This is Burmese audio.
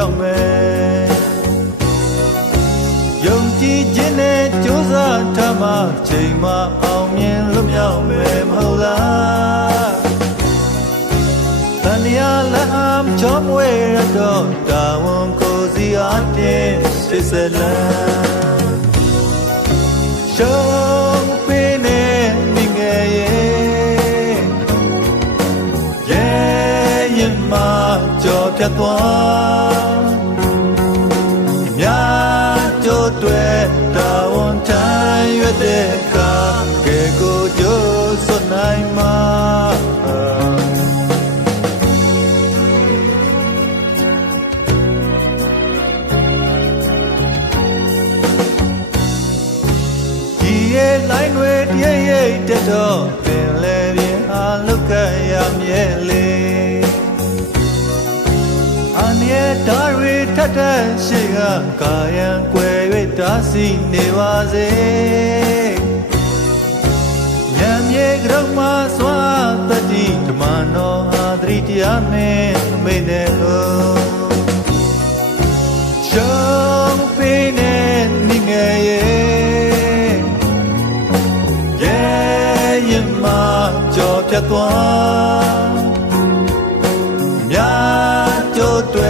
ရောက်မယ်ယုံကြည်ခြင်းနဲ့ကြိုးစားထားမှချိန်မှအောင်မြင်လွတ်မြောက်မယ်မဟုတ်လားတန်ရာလမ်းချောမွေရတော့တာဝန်ကိုစီအားဖြင့်စစ်စလန်ရှုံးပေးနေမိငယ်ရဲ့ရင်မှာကြော်ပြတ်သွားမြာကြိုးတွေတာဝန်တိုင်းရွက်တဲ့အခါကဲကိုကြိုးစွနိုင်မှာလိုင်းတွေတရိပ်ရိပ်တက်တော့ပင်လေပြင်းအားလုတ်ခတ်ရမြဲလေအနေဒါရီထက်တဲ့ရှိကကာယံကွယ်၍တားဆီးနေပါစေညံမြေကြောင့်မစွာတတိဓမ္မနောအာသတိတရားနဲ့မိတဲ့လို့ရှုံးပေးနေမိငယ်ရင်မှာကြော်ပြတ်သွားမြာကြိုးတွေ